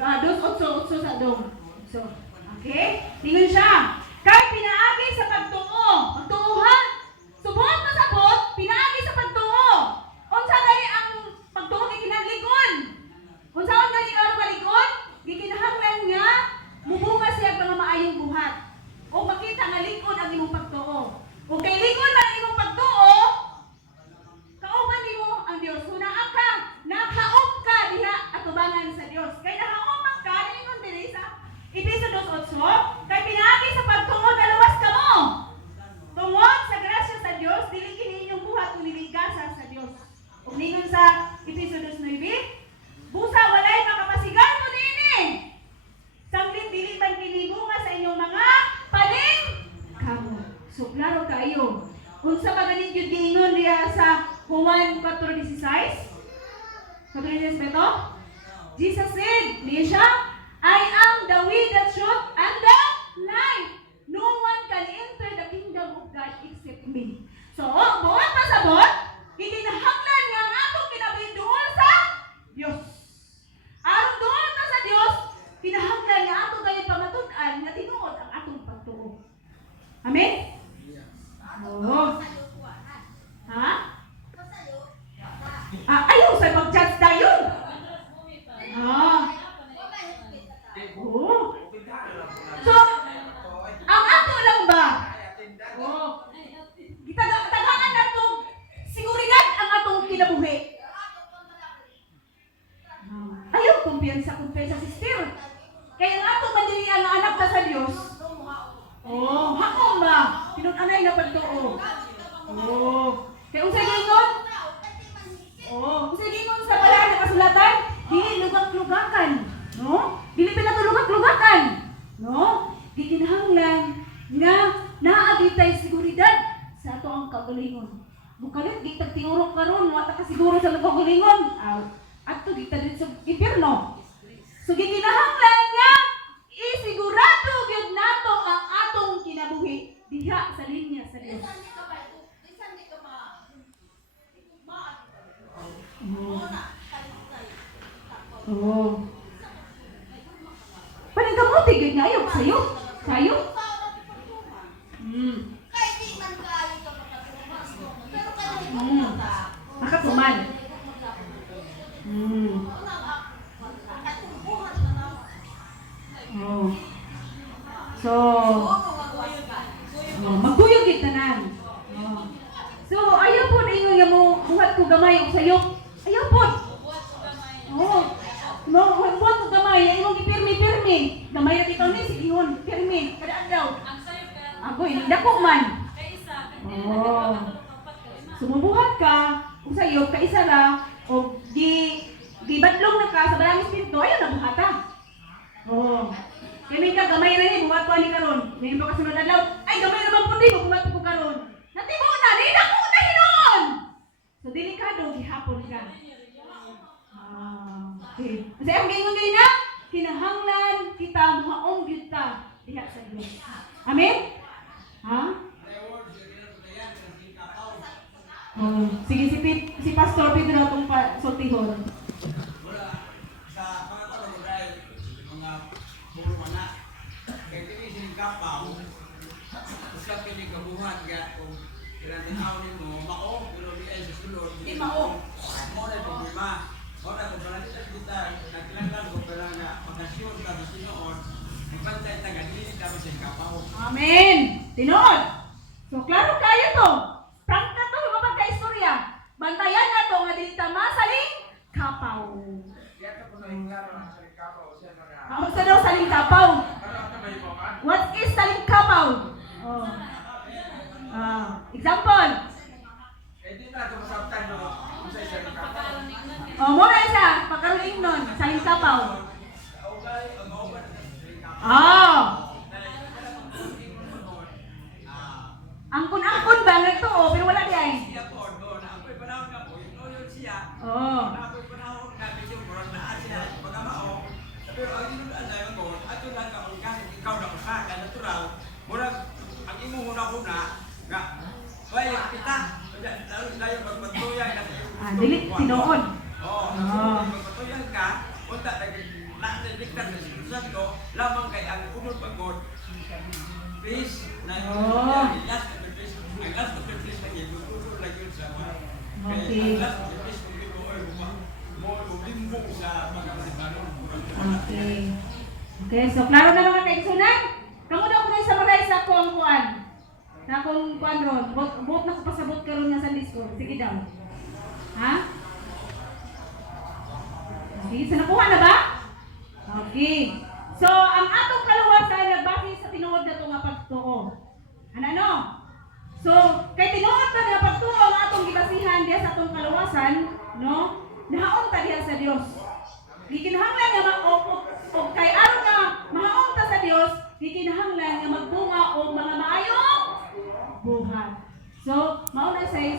Dos, otso sa dong. So, okay? Tingnan siya. Kay pinaagi sa pagtuo. Pagtuuhan. Subot na sabot, pinaagi sa pagtuo. Unsa gani ang pagtuo kay kinahanglan? Unsa ang gani ang malikon? Gikinahanglan nga mubunga siya mga maayong buhat. O makita nga likod ang imong pagtuo. O kay likod man ang imong pagtuo, kauban nimo ang Dios. Hunaan ka, nakaom ka diha atubangan sa Dios. Kay nakaom ka ningon diri sa Efeso 2:8, kay pinaagi sa pagtuo dalawas kamo. Tungod sa grasya sa Dios, dili kini inyong buhat ug niligasa sa Dios. Ug ningon sa Efeso 2:9, busa walay makapasigan mo dinhi. Sanglit dili man kini bunga sa inyong mga paning kamo. So klaro kayo. Unsa ba ganin gyud giingon diha sa Juan 4:16? Sabi niya beto? Jesus said, niya siya, I am the way, the truth, and the life. No one can enter the kingdom of God except me. So, buot pa sa buot, gikinahanglan nga ang atong kinabiduol sa Dios. Aron duol ta sa Dios, kinahanglan nga atong kay pamatud-an nga tinuod ang atong pagtuo. Amen? Oo. Ha? Ayaw sa mag-judge tayo. Oo. So, ang ato lang ba? Oo. Tagaan na itong siguridad ang atong kinabuhi. Ayaw kumpiyansa sister. Kaya ang atong mandilian na anak na sa Diyos. Oh, hakong ba? Pinun-anay na pagtuo. Oh. Kaya unsay gingon? Oh, unsay gingon sa wala na kasulatan? Dili lugak-lugakan, no? Dili pinatulugak-lugakan, no? Gikinahanglan nga naagitay seguridad sa ato ang kagalingon. Bukalit di tag tiurok karon, wa ta kasiguro sa kagalingon. Adto di ta sa impierno. So gikinahanglan nga isigurado gyud nato ang atong kinabuhi diha sa linya sa Dios. Oh. Panagamuti gyud nga ayo sayo. Sayo? Makatuman. Oh. So, magkuyog gid tanan. Oh. So, ayaw po ingon nga mo buhat ko gamay og sayo. Ayaw po. Oh. No, buhat ko gamay, imong ipirmi-pirmi. Gamay ra bitaw ni sigihon, pirmi kada adlaw. Ang sayo ka. Agoy, dako man. Oh. Sumubuhat ka, kung sayo ka isa ra o di badlong na ka sa barang espiritu, ayaw na buhata. Oh. Kaya ka gamay na ni buhat ko ani karon. Ngayon ba kasunod adlaw? Ay gamay na bang pundi mo buhat ko karon. Natibo na, di na ko na hinon. So delikado gihapon ka. Okay. Kasi ang gingon din na kinahanglan kita muhaong gyud ta diha sa Dios. Amen? Ha? Oh, sige si Pastor Pedro tong sultihon. Wala sa mga taga-Israel, mga puro mana. Kaya tini sining kapaw. Usa kini kabuhat ga kung ilang tinawin mo mao pero di ay sa sulod. Di mao. Mo na problema. Mo na kung pala kita nagkilanggan ko pala nga magasyon ka sa Pinoon. Magbantay taga dili ka sa kapaw. Amen. Tinuod. So klaro kayo to. Prangka to mabag ka istorya. Bantayan na to nga dili ta masaling kapaw. Kaya to kuno klaro ang saling kapaw siya mga. Ano sa daw saling kapaw? Ano may mga? What is saling kapaw? Oh. Example. Eh di na to masabtan no. Unsay saling kapaw. Oh, mo na isa, pagkaroon nun, saling kapaw. Oh. Angkon-angkon ba nga ito, oh, pero wala di ay. Oh. Pero ang inulan na yung goal, ato lang ka kung kasi ikaw na usakan, natural, murag, ang imong huna-huna, nga, wala kita, layo magpatuyan, Dili, tinoon. Oo, magpatuyan ka, punta, baliktad na si Santo, lamang kay ang unod pagod. Please, na Oh. last of the please, ang last of the please na yun, unod lang yun sa mga. Okay. Ang last of the please, kung ito ay mo limbong sa mga Pilipino. Okay. Okay, so klaro na mga kaigsunan. Kamu na ko na summarize sa akong kuan. Sa akong kuan ron. Bot na ko pasabot karon nga sa Discord. Sige daw. Ha? Sige, sa nakuha na ba? Okay. So, ang atong kaluwasan nagbase sa tinuod na ito nga pagtuo. Ano? So, kay tinuod na nga pagtuo ang atong gibasihan diya sa atong kaluwasan, no? Nahaon ta diha sa Dios. Gikinahanglan nga o kay aron nga mahaon ta sa Dios, gikinahanglan nga magbunga og mga maayong buhat. So, mao na say